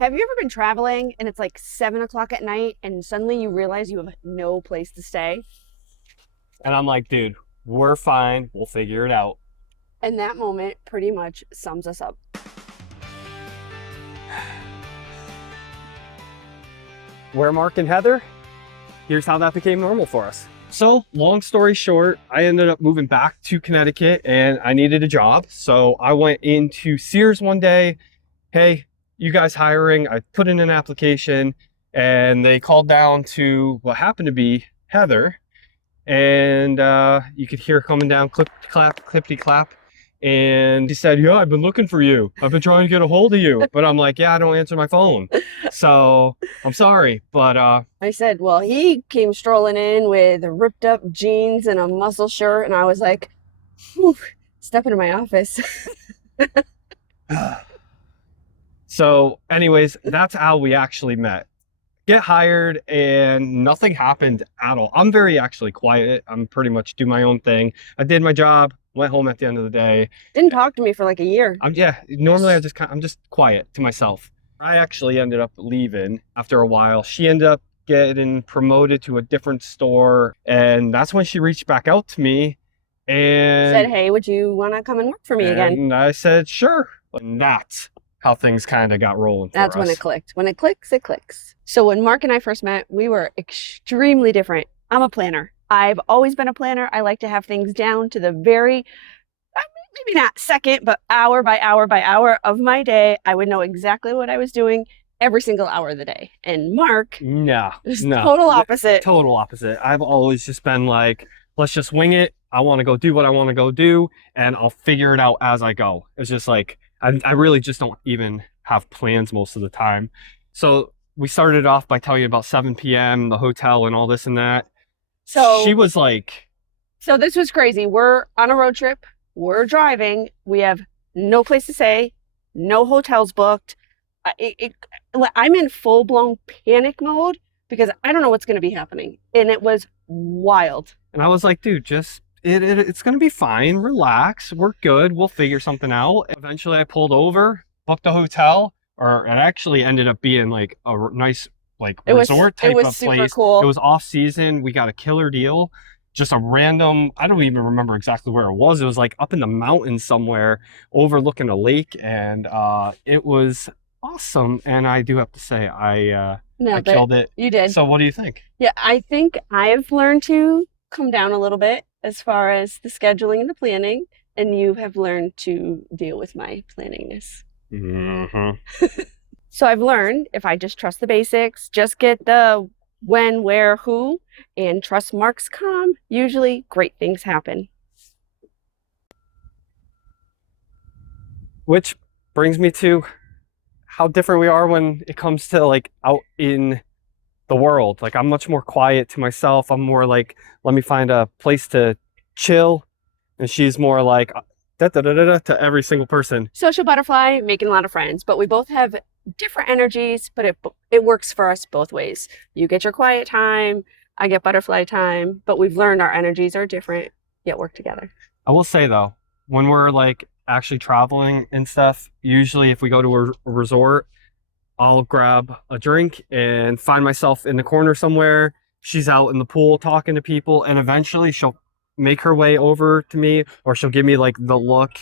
Have you ever been traveling and it's like 7 o'clock at night and suddenly you realize you have no place to stay? And I'm like, dude, we're fine. We'll figure it out. And that moment pretty much sums us up. We're Mark and Heather. Here's how that became normal for us. So, long story short, I ended up moving back to Connecticut and I needed a job. So I went into Sears one day. Hey, you guys hiring? I put in an application and they called down to what happened to be Heather. And you could hear coming down, clip, clap, clippity clap. And he said, yeah, I've been looking for you. I've been trying to get a hold of you. But I'm like, yeah, I don't answer my phone. So I'm sorry. But I said, well, he came strolling in with ripped up jeans and a muscle shirt. And I was like, whew, step into my office. so anyways, that's how we actually met. Get hired and nothing happened at all. I'm very actually quiet. I'm pretty much do my own thing. I did my job, went home at the end of the day. Didn't talk to me for like a year. Normally I'm just quiet to myself. I actually ended up leaving after a while. She ended up getting promoted to a different store, and that's when she reached back out to me and Said, hey, would you want to come and work for me again? And I said, sure. And that's how things kind of got rolling for That's us. when it clicked. When it clicks, it clicks. So when Mark and I first met, we were extremely different. I'm a planner. I've always been a planner. I like to have things down to the very, maybe not second, but hour by hour by hour of my day. I would know exactly what I was doing every single hour of the day. And Mark is total opposite. Total opposite. I've always just been like, let's just wing it. I want to go do what I want to go do, and I'll figure it out as I go. It's just like, I really just don't even have plans most of the time. So we started off by telling you about 7 p.m., the hotel and all this and that. So she was like... So this was crazy. We're on a road trip. We're driving. We have no place to stay, no hotels booked. I'm in full-blown panic mode because I don't know what's going to be happening. And it was wild. And I was like, dude, just... It's going to be fine. Relax. We're good. We'll figure something out. Eventually, I pulled over, booked a hotel, or it actually ended up being like a nice resort type of place. Cool. It was off season. We got a killer deal. Just a random, I don't even remember exactly where it was. It was like up in the mountains somewhere overlooking a lake. And it was awesome. And I do have to say, I killed it. You did. So what do you think? Yeah, I think I've learned to come down a little bit as far as the scheduling and the planning, and you have learned to deal with my planningness. Mm-hmm. So I've learned if I just trust the basics, just get the when, where, who, and trust Mark's calm, usually great things happen. Which brings me to how different we are when it comes to like out in the world. Like, I'm much more quiet to myself. I'm more like, let me find a place to chill. And she's more like to every single person. Social butterfly, making a lot of friends, but we both have different energies, but it works for us both ways. You get your quiet time, I get butterfly time, but we've learned our energies are different, yet work together. I will say though, when we're like actually traveling and stuff, usually if we go to a resort, I'll grab a drink and find myself in the corner somewhere. She's out in the pool talking to people, and eventually she'll make her way over to me, or she'll give me like the look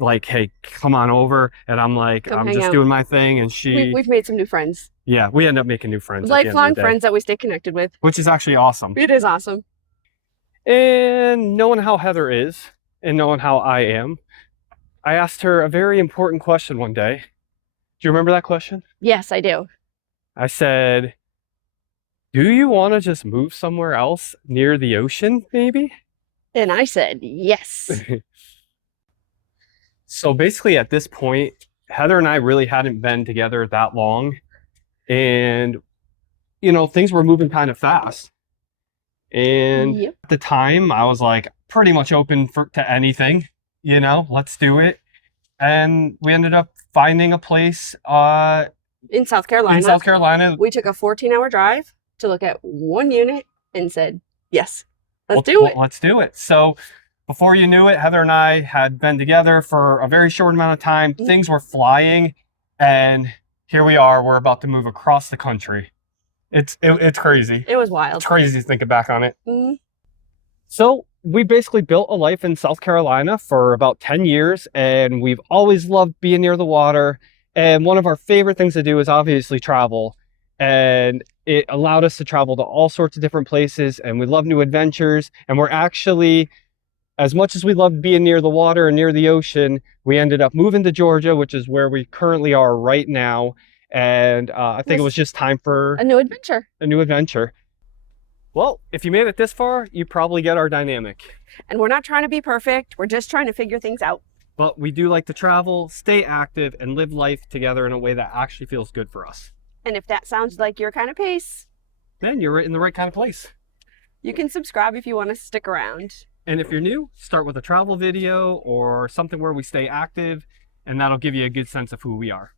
like, hey, come on over. And I'm like, I'm just doing my thing. And we've made some new friends. Yeah, we end up making new friends. Lifelong friends that we stay connected with. Which is actually awesome. It is awesome. And knowing how Heather is and knowing how I am, I asked her a very important question one day. Do you remember that question? Yes, I do. I said, do you want to just move somewhere else near the ocean, maybe? And I said, yes. So basically at this point, Heather and I really hadn't been together that long. And, you know, things were moving kind of fast. And At the time, I was like pretty much open to anything, you know, let's do it. And we ended up finding a place in South Carolina. In South Carolina. We took a 14-hour drive to look at one unit and said, yes, let's do it. Let's do it. So before you knew it, Heather and I had been together for a very short amount of time. Things were flying. And here we are. We're about to move across the country. It's crazy. It was wild. It's crazy thinking back on it. Mm-hmm. So we basically built a life in South Carolina for about 10 years, and we've always loved being near the water. And one of our favorite things to do is obviously travel. And it allowed us to travel to all sorts of different places, and we love new adventures. And we're actually, as much as we loved being near the water and near the ocean, we ended up moving to Georgia, which is where we currently are right now. And I think it was just time for a new adventure. A new adventure. Well, if you made it this far, you probably get our dynamic. And we're not trying to be perfect. We're just trying to figure things out. But we do like to travel, stay active, and live life together in a way that actually feels good for us. And if that sounds like your kind of pace, then you're in the right kind of place. You can subscribe if you want to stick around. And if you're new, start with a travel video or something where we stay active, and that'll give you a good sense of who we are.